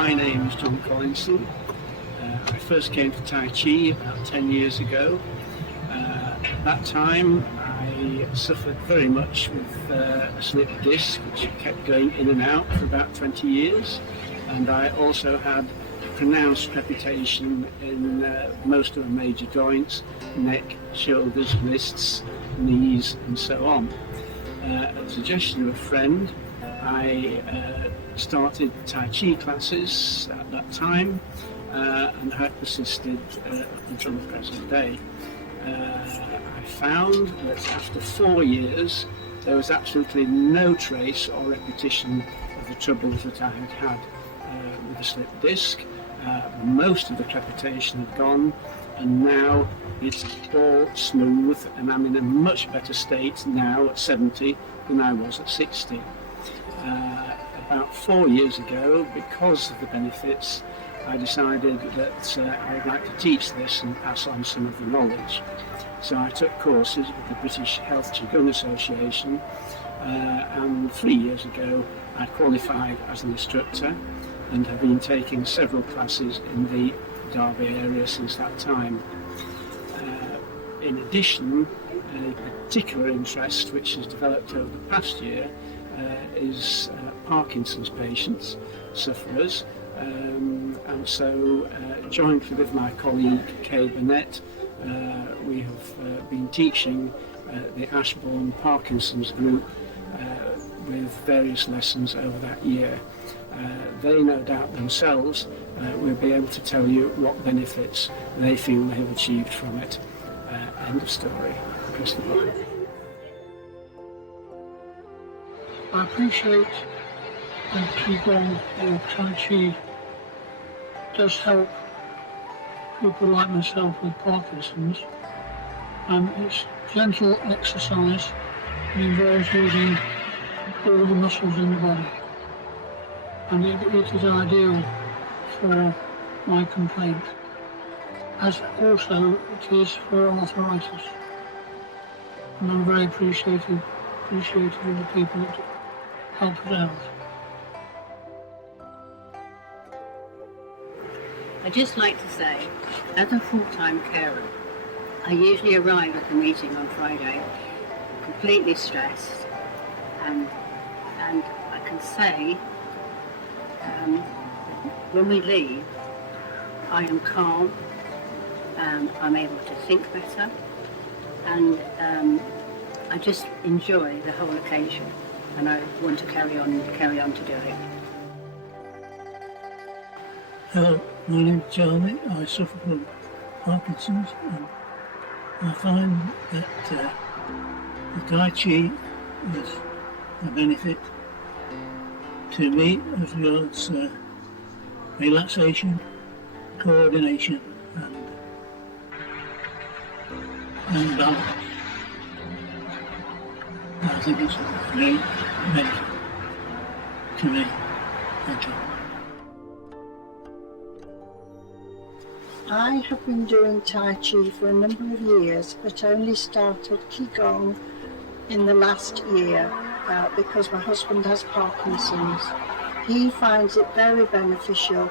My name is John Collinson. I first came to Tai Chi about 10 years ago. At that time I suffered very much with a slipped disc which kept going in and out for about 20 years, and I also had pronounced crepitation in most of the major joints: neck, shoulders, wrists, knees and so on. At the suggestion of a friend, I started Tai Chi classes at that time and have persisted up until the present day. I found that after 4 years there was absolutely no trace or repetition of the troubles that I had had with the slipped disc. Most of the crepitation had gone, and now it's all smooth, and I'm in a much better state now at 70 than I was at 60. About 4 years ago, because of the benefits, I decided that I would like to teach this and pass on some of the knowledge. So I took courses with the British Health Qigong Association, and 3 years ago I qualified as an instructor and have been taking several classes in the Derby area since that time. In addition, a particular interest which has developed over the past year is Parkinson's patients, sufferers, and so jointly with my colleague Kay Burnett, we have been teaching the Ashbourne Parkinson's group with various lessons over that year. They no doubt themselves will be able to tell you what benefits they feel they have achieved from it. End of story. Press the button. I appreciate that Qigong or Tai Chi does help people like myself with Parkinson's. It's gentle exercise and involves using all the muscles in the body. And it is ideal for my complaint, as also it is for arthritis. And I'm very appreciative of the people that help us out. I'd just like to say, as a full-time carer, I usually arrive at the meeting on Friday completely stressed, and I can say when we leave I am calm, I'm able to think better, and I just enjoy the whole occasion, and I want to carry on to do it. Hello, my name is Charlie. I suffer from Parkinson's, and I find that the Tai Chi is a benefit to me as regards relaxation, coordination and balance. I think it's a great benefit to me. Thank you. I have been doing Tai Chi for a number of years, but only started Qigong in the last year because my husband has Parkinson's. He finds it very beneficial,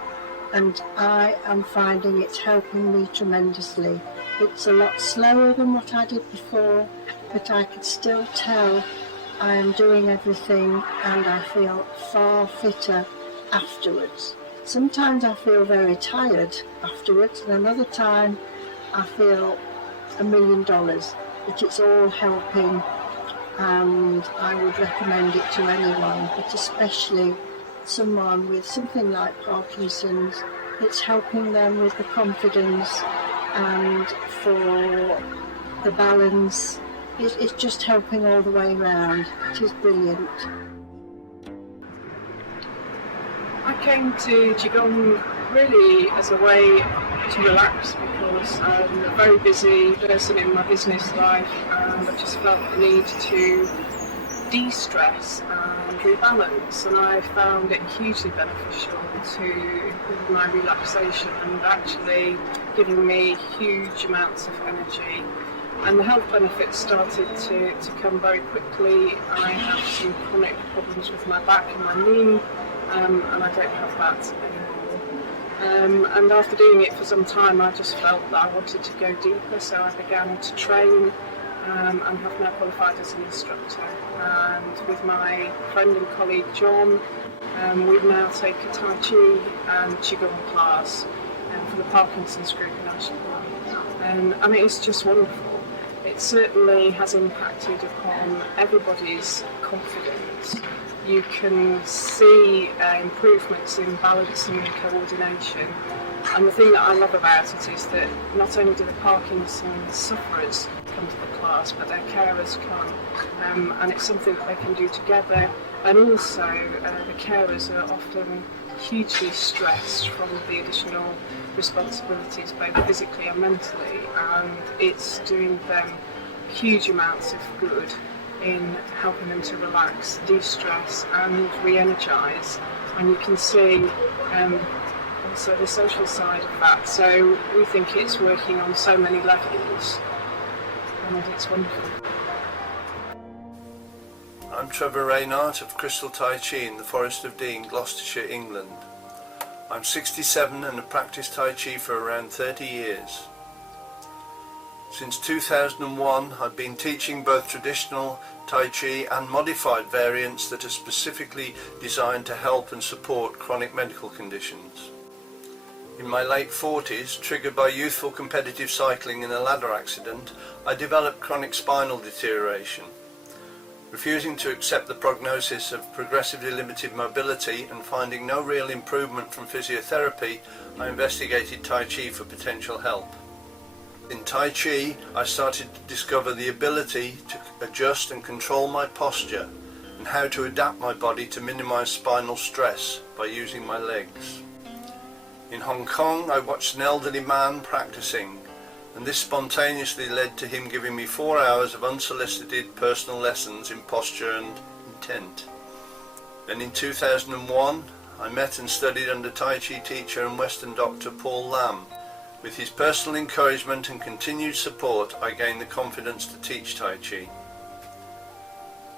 and I am finding it's helping me tremendously. It's a lot slower than what I did before, but I can still tell I am doing everything, and I feel far fitter afterwards. Sometimes I feel very tired afterwards, and another time I feel $1 million, but it's all helping, and I would recommend it to anyone, but especially someone with something like Parkinson's. It's helping them with the confidence and for the balance. It's just helping all the way around. It is brilliant. I came to Qigong really as a way to relax, because I'm a very busy person in my business life, and I just felt the need to de-stress and rebalance, and I found it hugely beneficial to improve my relaxation and actually giving me huge amounts of energy. And the health benefits started to come very quickly. I have some chronic problems with my back and my knee, and I don't have that anymore. And after doing it for some time, I just felt that I wanted to go deeper, so I began to train and have now qualified as an instructor. And with my friend and colleague John, we now take a Tai Chi and Qigong class for the Parkinson's group in Ashton. I mean, it's just wonderful. It certainly has impacted upon everybody's confidence. You can see improvements in balance and coordination. And the thing that I love about it is that not only do the Parkinson's sufferers come to the class, but their carers come. And it's something that they can do together. And also, the carers are often hugely stressed from the additional responsibilities, both physically and mentally. And it's doing them huge amounts of good in helping them to relax, de-stress and re-energise. And you can see also the social side of that. So we think it's working on so many levels, and it's wonderful. I'm Trevor Reinhardt of Crystal Tai Chi in the Forest of Dean, Gloucestershire, England. I'm 67 and have practiced Tai Chi for around 30 years. Since 2001, I've been teaching both traditional Tai Chi and modified variants that are specifically designed to help and support chronic medical conditions. In my late 40s, triggered by youthful competitive cycling in a ladder accident, I developed chronic spinal deterioration. Refusing to accept the prognosis of progressively limited mobility and finding no real improvement from physiotherapy, I investigated Tai Chi for potential help. In Tai Chi, I started to discover the ability to adjust and control my posture and how to adapt my body to minimize spinal stress by using my legs. In Hong Kong, I watched an elderly man practicing, and this spontaneously led to him giving me 4 hours of unsolicited personal lessons in posture and intent. Then in 2001, I met and studied under Tai Chi teacher and Western doctor Paul Lam. With his personal encouragement and continued support, I gained the confidence to teach Tai Chi.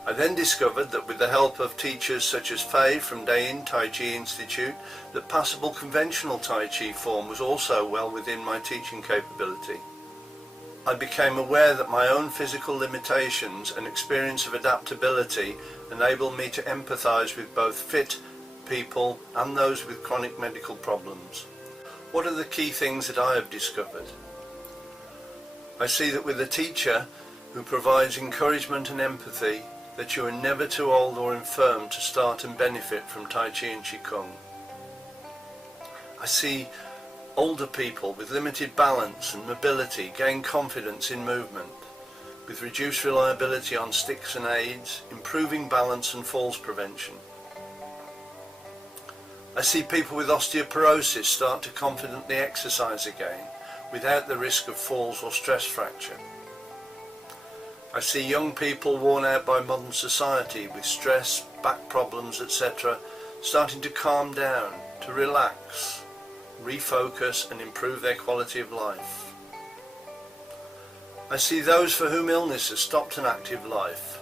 I then discovered that with the help of teachers such as Fei from Dayin Tai Chi Institute, that passable conventional Tai Chi form was also well within my teaching capability. I became aware that my own physical limitations and experience of adaptability enabled me to empathise with both fit people and those with chronic medical problems. What are the key things that I have discovered? I see that with a teacher who provides encouragement and empathy, that you are never too old or infirm to start and benefit from Tai Chi and Qigong. I see older people with limited balance and mobility gain confidence in movement, with reduced reliability on sticks and aids, improving balance and falls prevention. I see people with osteoporosis start to confidently exercise again, without the risk of falls or stress fracture. I see young people worn out by modern society with stress, back problems, etc., starting to calm down, to relax, refocus and improve their quality of life. I see those for whom illness has stopped an active life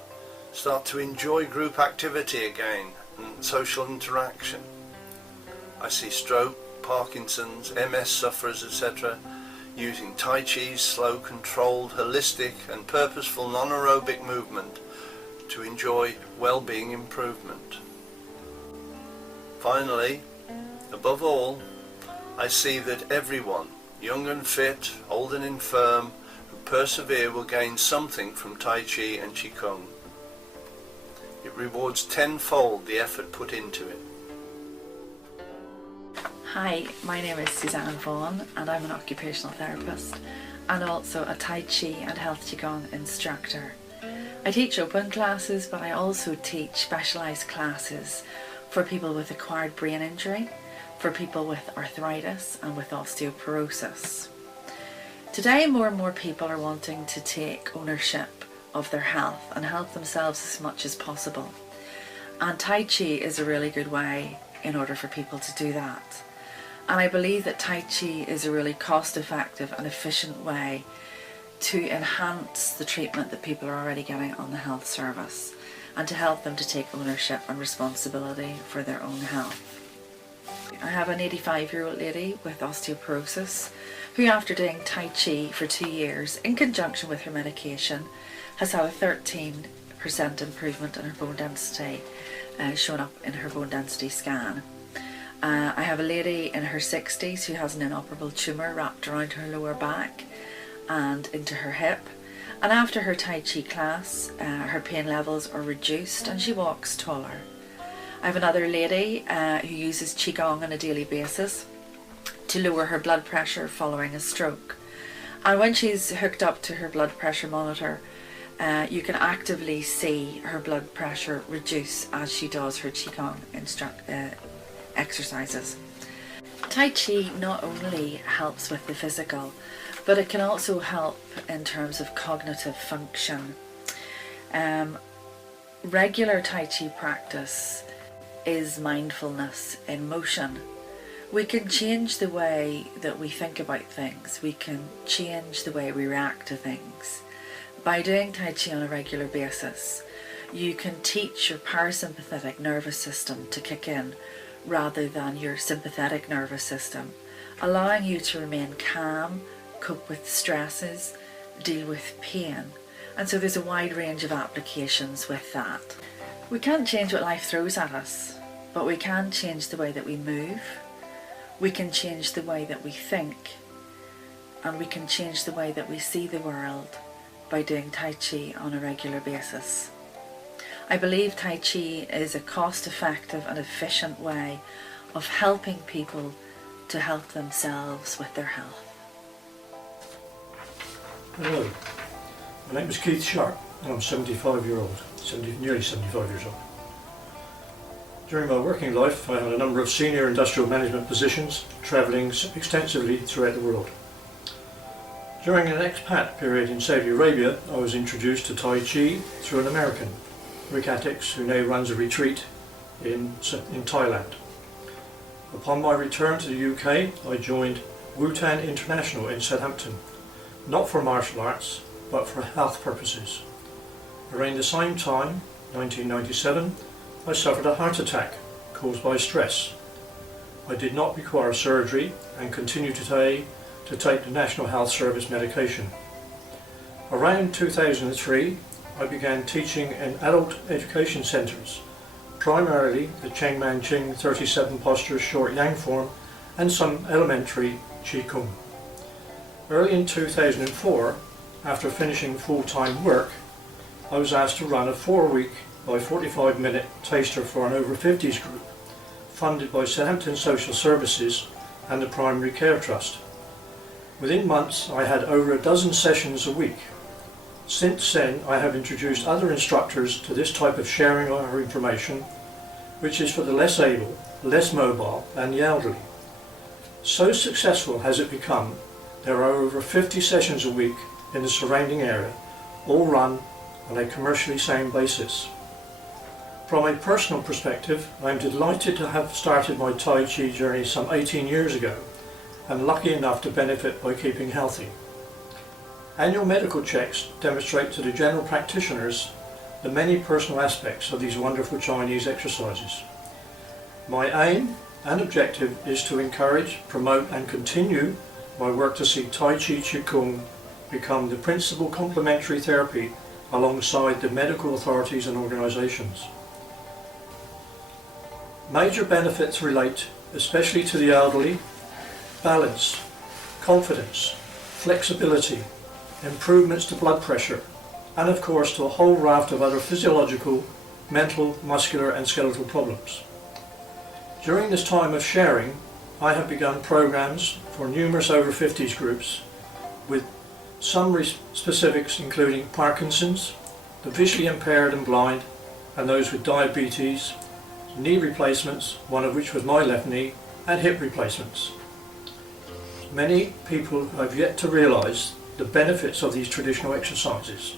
start to enjoy group activity again and social interaction. I see stroke, Parkinson's, MS sufferers, etc., using Tai Chi's slow, controlled, holistic and purposeful non-aerobic movement to enjoy well-being improvement. Finally, above all, I see that everyone, young and fit, old and infirm, who persevere will gain something from Tai Chi and Qigong. It rewards tenfold the effort put into it. Hi, my name is Suzanne and I'm an occupational therapist and also a Tai Chi and Health Qigong instructor. I teach open classes, but I also teach specialised classes for people with acquired brain injury, for people with arthritis and with osteoporosis. Today more and more people are wanting to take ownership of their health and help themselves as much as possible. And Tai Chi is a really good way in order for people to do that. And I believe that Tai Chi is a really cost-effective and efficient way to enhance the treatment that people are already getting on the health service and to help them to take ownership and responsibility for their own health. I have an 85-year-old lady with osteoporosis who, after doing Tai Chi for 2 years in conjunction with her medication, has had a 13% improvement in her bone density shown up in her bone density scan. I have a lady in her 60s who has an inoperable tumour wrapped around her lower back and into her hip, and after her Tai Chi class her pain levels are reduced and she walks taller. I have another lady who uses Qigong on a daily basis to lower her blood pressure following a stroke, and when she's hooked up to her blood pressure monitor you can actively see her blood pressure reduce as she does her Qigong exercises. Tai Chi not only helps with the physical, but it can also help in terms of cognitive function. Regular Tai Chi practice is mindfulness in motion. We can change the way that we think about things. We can change the way we react to things. By doing Tai Chi on a regular basis, you can teach your parasympathetic nervous system to kick in rather than your sympathetic nervous system, allowing you to remain calm, cope with stresses, deal with pain. And so there's a wide range of applications with that. We can't change what life throws at us, but we can change the way that we move, we can change the way that we think, and we can change the way that we see the world by doing Tai Chi on a regular basis. I believe Tai Chi is a cost-effective and efficient way of helping people to help themselves with their health. Hello, my name is Keith Sharp and I'm nearly 75 years old. During my working life I had a number of senior industrial management positions, travelling extensively throughout the world. During an expat period in Saudi Arabia I was introduced to Tai Chi through an American, Rick Atticks, who now runs a retreat in Thailand. Upon my return to the UK, I joined Wutan International in Southampton, not for martial arts, but for health purposes. Around the same time, 1997, I suffered a heart attack caused by stress. I did not require surgery and continued to take the National Health Service medication. Around 2003, I began teaching in adult education centres, primarily the Cheng Man Ching 37 postures short yang form and some elementary Qigong. Early in 2004, after finishing full-time work, I was asked to run a 4-week by 45-minute taster for an over 50s group, funded by Southampton Social Services and the Primary Care Trust. Within months I had over a dozen sessions a week. Since then I have introduced other instructors to this type of sharing our information, which is for the less able, less mobile and the elderly. So successful has it become, there are over 50 sessions a week in the surrounding area, all run on a commercially sound basis. From a personal perspective, I am delighted to have started my Tai Chi journey some 18 years ago and lucky enough to benefit by keeping healthy. Annual medical checks demonstrate to the general practitioners the many personal aspects of these wonderful Chinese exercises. My aim and objective is to encourage, promote and continue my work to see Tai Chi Qigong become the principal complementary therapy alongside the medical authorities and organisations. Major benefits relate especially to the elderly: balance, confidence, flexibility, improvements to blood pressure, and of course to a whole raft of other physiological, mental, muscular and skeletal problems. During this time of sharing, I have begun programs for numerous over 50s groups with some specifics including Parkinson's, the visually impaired and blind, and those with diabetes, knee replacements, one of which was my left knee, and hip replacements. Many people have yet to realise the benefits of these traditional exercises,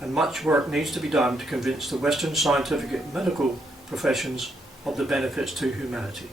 and much work needs to be done to convince the Western scientific and medical professions of the benefits to humanity.